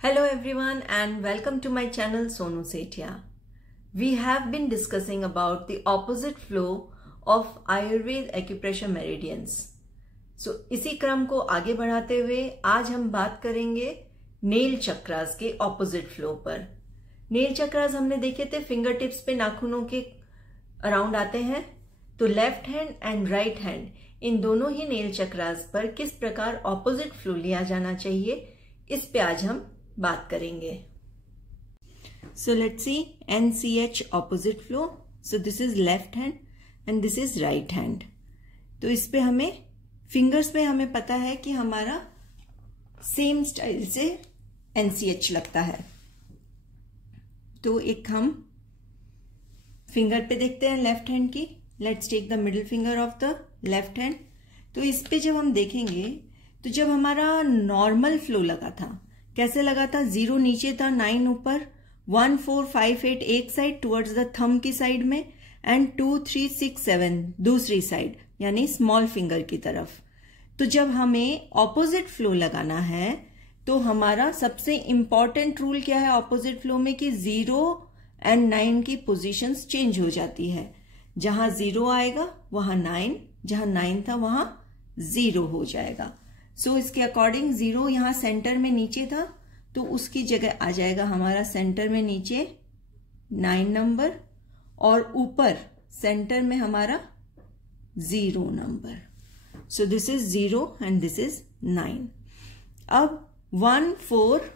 Hello everyone and welcome to my channel Sonu Sethia. We have been discussing about the opposite flow of Ayurveda acupressure meridians. So इसी क्रम को आगे बढ़ाते हुए आज हम बात करेंगे नेल चक्रास के ऑपोजिट फ्लो पर। नेल चक्रास हमने देखे थे फिंगर टिप्स पे नाखूनों के अराउंड आते हैं। तो left hand and right hand in दोनों ही नेल चक्रास पर किस प्रकार ऑपोजिट फ्लो लिया जाना चाहिए, इस पे आज हम बात करेंगे। So let's see NCH opposite flow. So this is left hand and this is right hand. तो इस पे हमें फिंगर्स पे हमें पता है कि हमारा सेम स्टाइल से NCH लगता है। तो एक हम फिंगर पे देखते हैं लेफ्ट हैंड की। Let's take the middle finger of the left hand. तो इस पे जब हम देखेंगे तो जब हमारा नॉर्मल फ्लो लगा था, कैसे लगा था, 0 नीचे था, 9 ऊपर, 1 4 5 8 एक साइड टुवर्ड्स द थंब की साइड में एंड 2 3 6 7 दूसरी साइड यानी स्मॉल फिंगर की तरफ। तो जब हमें ऑपोजिट फ्लो लगाना है तो हमारा सबसे इंपॉर्टेंट रूल क्या है ऑपोजिट फ्लो में कि 0 एंड 9 की पोजीशंस चेंज हो जाती है। जहां 0 आएगा वहां 9, जहां 9 था वहां 0 हो जाएगा। सो इसके अकॉर्डिंग 0 यहां सेंटर में नीचे था तो उसकी जगह आ जाएगा हमारा सेंटर में नीचे 9 नंबर और ऊपर सेंटर में हमारा 0 number. So this is 0 and this is 9। अब 1 4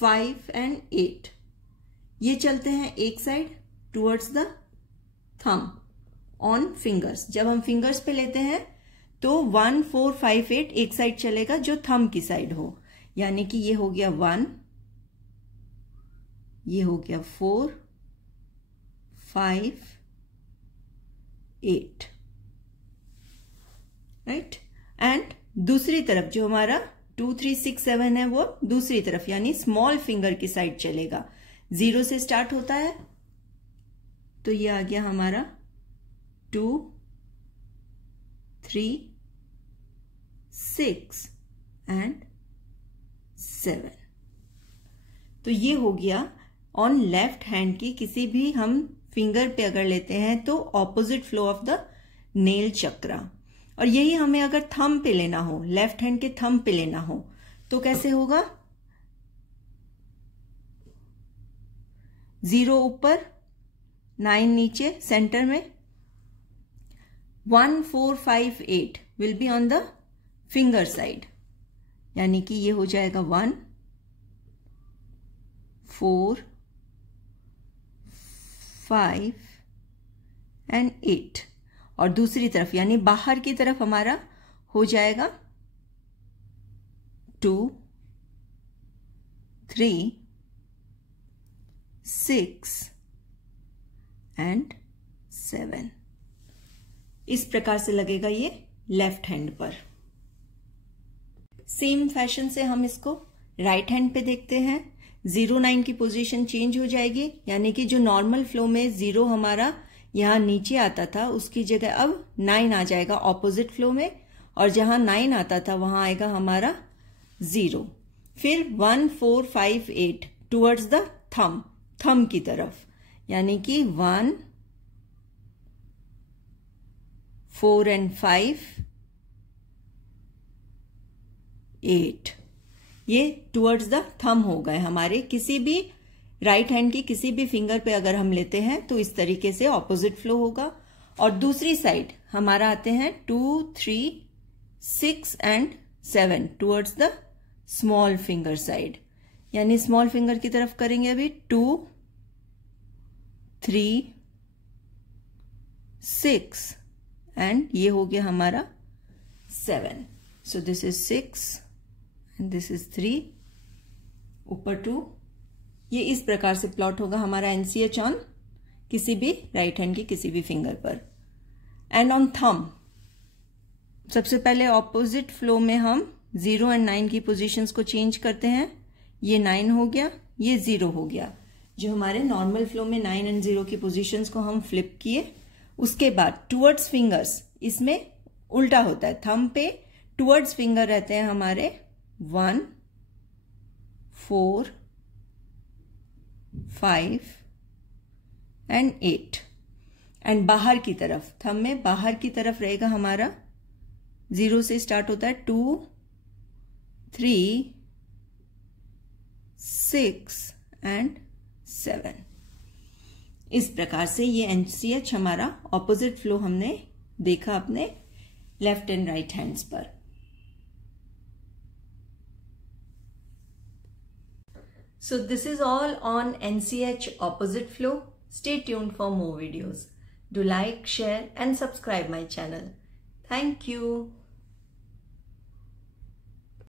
5 एंड 8 ये चलते हैं एक side towards the thumb on fingers. जब हम फिंगर्स पे लेते हैं तो 1 4 5 8 एक साइड चलेगा जो थंब की साइड हो, यानी कि ये हो गया 1, ये हो गया 4 5 8, राइट। एंड दूसरी तरफ जो हमारा 2 3 6 7 है वो दूसरी तरफ यानी स्मॉल फिंगर की साइड चलेगा। 0 से स्टार्ट होता है तो ये आ गया हमारा 2 3 6 एंड 7। तो ये हो गया ऑन लेफ्ट हैंड की किसी भी हम फिंगर पे अगर लेते हैं तो opposite flow of the nail chakra. और यही हमें अगर थंब पे लेना हो, लेफ्ट हैंड के थंब पे लेना हो तो कैसे होगा, 0 ऊपर, 9 नीचे सेंटर में, 1 4 5 8 will be on the finger side, यानी कि ये हो जाएगा 1 4 5 एंड 8। और दूसरी तरफ यानी बाहर की तरफ हमारा हो जाएगा 2 3 6 एंड 7। इस प्रकार से लगेगा ये लेफ्ट हैंड पर। सेम फैशन से हम इसको राइट हैंड पे देखते हैं। 0 9 की पोजीशन चेंज हो जाएगी, यानी कि जो नॉर्मल फ्लो में 0 हमारा यहां नीचे आता था उसकी जगह अब 9 आ जाएगा ऑपोजिट फ्लो में, और जहां 9 आता था वहां आएगा हमारा 0। फिर 1 4 5 8 टुवर्ड्स द थंब की तरफ, यानी कि 1 4 एंड 5 8 ये टुवर्ड्स द थंब हो गए हमारे। किसी भी राइट हैंड की किसी भी फिंगर पे अगर हम लेते हैं तो इस तरीके से ऑपोजिट फ्लो होगा। और दूसरी साइड हमारा आते हैं 2 3 6 and 7 towards the small finger side, यानी स्मॉल फिंगर की तरफ करेंगे अभी 2 3 6 एंड ये हो गया हमारा 7। So this is 6 and this is 3, ऊपर 2। ये इस प्रकार से प्लॉट होगा हमारा NCH ऑन किसी भी राइट हैंड की किसी भी फिंगर पर। एंड ऑन थंब सबसे पहले ऑपोजिट फ्लो में हम 0 एंड 9 की पोजीशंस को चेंज करते हैं। ये 9 हो गया, ये 0 हो गया। जो हमारे नॉर्मल फ्लो में 9 एंड 0 की पोजीशंस को हम फ्लिप किए, उसके बाद टुवर्ड्स फिंगर्स इसमें उल्टा होता है। थंब पे टुवर्ड्स फिंगर रहते हैं हमारे 1, 4, 5 एंड 8। एंड बाहर की तरफ, थंब में बाहर की तरफ रहेगा हमारा, 0 से स्टार्ट होता है, 2, 3, 6 एंड 7। इस प्रकार से ये NCH हमारा ऑपोजिट फ्लो हमने देखा अपने लेफ्ट एंड राइट हैंड्स पर। So this is all on NCH opposite flow. Stay tuned for more videos. Do like, share and subscribe my channel. Thank you.